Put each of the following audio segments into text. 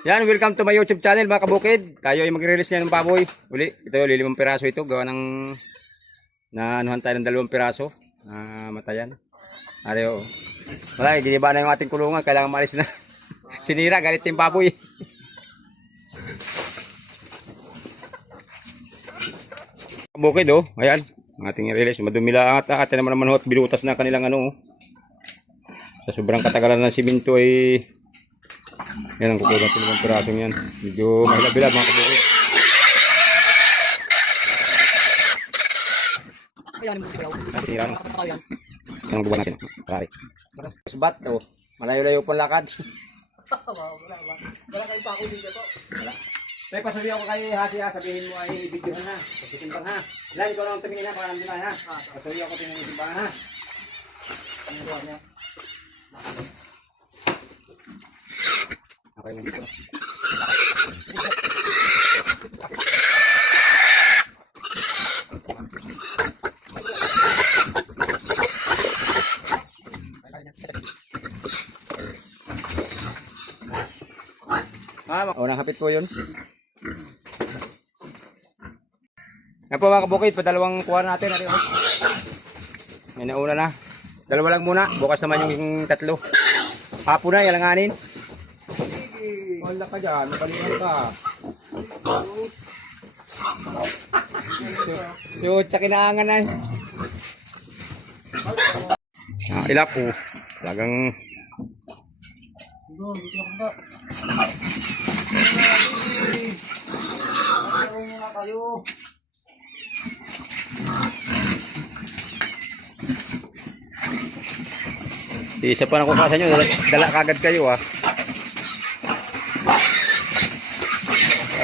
Yan, welcome to my YouTube channel mga kabukid. Tayo ay magre-release ng baboy. Uli, ito lilimang piraso ito. Gawa ng na anuhan tayo ng dalawang piraso. Ah, matayan. Ari oh. Wala, giniba na yung ating kulungan. Kailangan maalis na. Sinira, galit yung baboy. Kabukid oh. Ayan. Ang ating release. Madumila at ate naman naman hot. Binutas na kanilang ano oh. Sa sobrang katagalan ng siminto ay yan ang kukuha natin ng pirasong yan. Medyo mahilab-hilab mga kabukid. Tira no. Anong gawa natin? Pare. Subat to. Malayo-layo pang lakad. Wala kayong pako dito po. Wala. May pasabi ako kay Hasi ha, sabihin mo ay videohan ha. Pagkitimbang ha. Lan, ikaw lang ang tumingin ha, para nandun ha. Pasabi ako tingin timbangan ha. Ano ba niya? Na. Ah, unang hapit po yun. Yan po mga kabukid, padalawang kuha natin. Oh. May nauna na. Dalawa lang muna, bukas naman yung tatlo. Hapon na, yalanganin. Wala ka dyan, nabalihan ka. Yung sa kinaangan na. Ah, ila po. Talagang? Di isa pa nakuha sa inyo, dala, dala kagad kayo ah.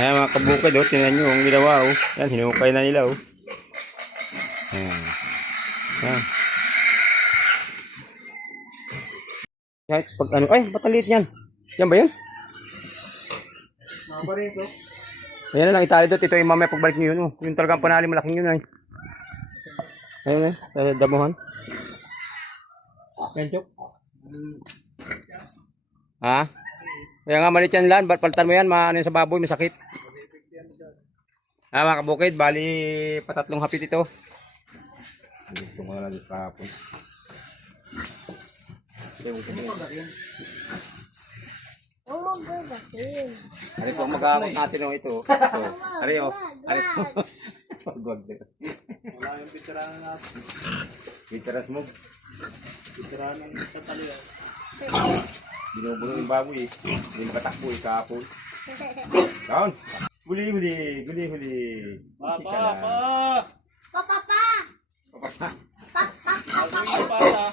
Ayan mga kabukid oh, tingnan nyo ang ginawa oh. Yan, hinukay na nila oh. Ayan. Ayan. Yan, pag ano, ay, ba't ang liit yan? Yan ba yun? Mga ito? Ayan na lang, itali doon. Ito yung mamaya pagbalik nyo yun oh. Yung talagang panali malaking yun ay. Ayun eh, sa damuhan. Yan, Chok. Ha? Kaya nga malit yan lan, ba't palitan mo yan, maano yun sa baboy, masakit. Ah, mga kabukid, bali patatlong hapit ito. Gusto ko na lang kahapon. Ari po mag-aawat natin oh ito. Ito. Ari oh. Ari po. Pagwag dito. Wala yung bitiranan natin. Biteras mo. Bitiranan sa taliya. Binubulo yung baboy eh. Hindi nakatakbo eh kahapon. Down. Huli, huli. Huli, huli. Pa, Isik pa, ka lang. pa! Papa. Ako yung pata.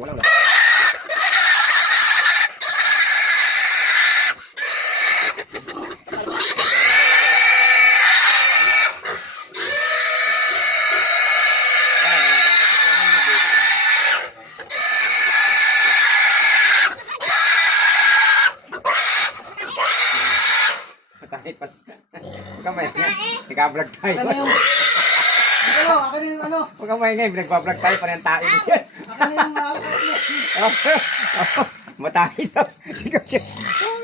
Wala wala. Matahit pa. Huwag kang maingay. Nag-vlog tayo. Ano yung... Ano, akin yung ano? Huwag kang maingay. Nag-vlog tayo pa ng tayo. Akin yung mga... Matahit daw. Sigaw siya.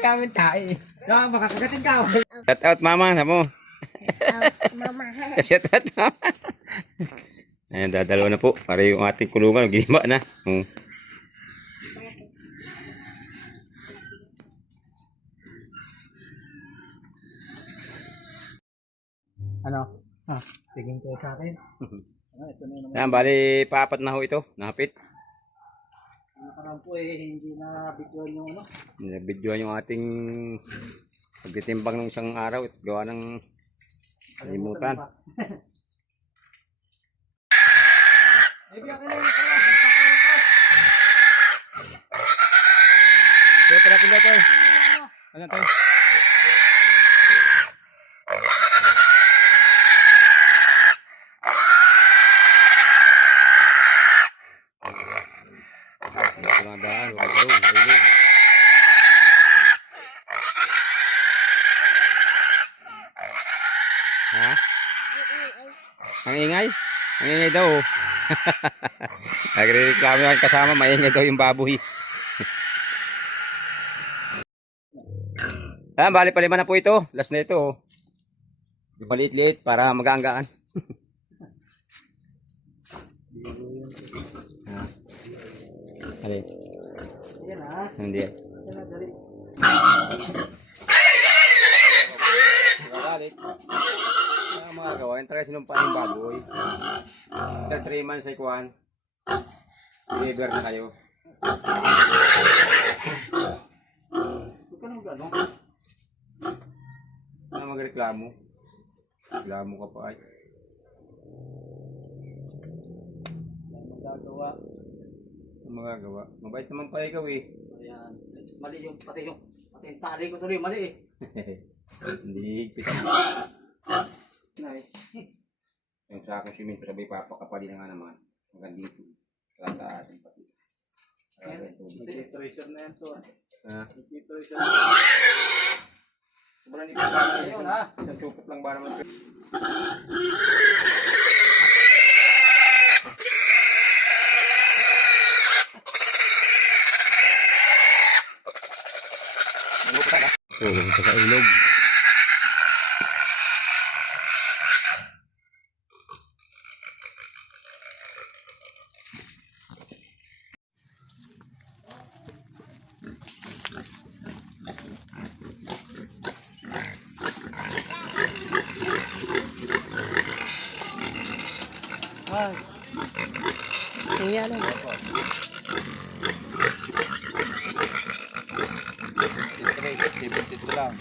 Kaming tayo. Ah, makakagatin ka. Shout out mama, mo. Mama. Shout out mama. Ayan, dadalawa na po. Para yung ating kulungan, giniba na. Hmm. Ano? Ah, tingin kayo sa akin. Ah, ito na naman. Ayan, bali, paapat na ho ito. Nahapit. Ano parang po eh, hindi na bigyan yung ano. Nabidyoan yung ating pagtitimbang ng isang araw at gawa ng kalimutan. Ay, biyak ka na yun. Kaya pala pala ito. Ano ito? Mga daan, wala ka rin, ilog. Ha? Ang ingay? Ang ingay daw. Nagre-reklamo yung kasama, maingay daw yung baboy. Ah, bali pa lima na po ito. Last na ito. oh. Yung maliit-liit para magaanggaan. ah. Ali, Yan ha. hindi. Yan na, dali. Balik. Ano Yung talaga sinumpaan yung baboy. After 3 months ay kuhan. Deliver na kayo. Huwag ka nang gano'n. Ano magreklamo? Reklamo ka pa ay. Yan ang gagawa. Ano magagawa? Mabait naman pa ikaw eh. Ayan. Mali yung, pati yung, pati yung tali ko tuloy, mali eh. Hindi higpit. Nice. Yung sa akin swimming sabay papakapali na nga naman. Hanggang dito. Kaya sa atin pati. Nag-treasure na yan to. ah. Ha? Nag-treasure. Sobrang ipit pa Ayun ha. Isang supot lang ba naman? Oo, sa ilog. Ay. Ito lang.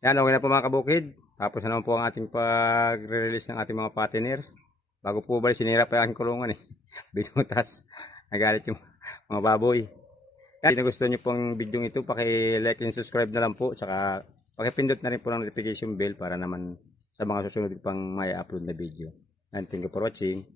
Yan, okay na po mga kabukid. Tapos na naman po ang ating pag-release ng ating mga patiner. Bago po balik, sinira pa yung kulungan eh. Binutas. Nagalit yung mga baboy. Yan, kung gusto nyo pong video ito, paki-like and subscribe na lang po. Tsaka paki-pindot na rin po ng notification bell para naman sa mga susunod pang may upload na video. And thank you for watching.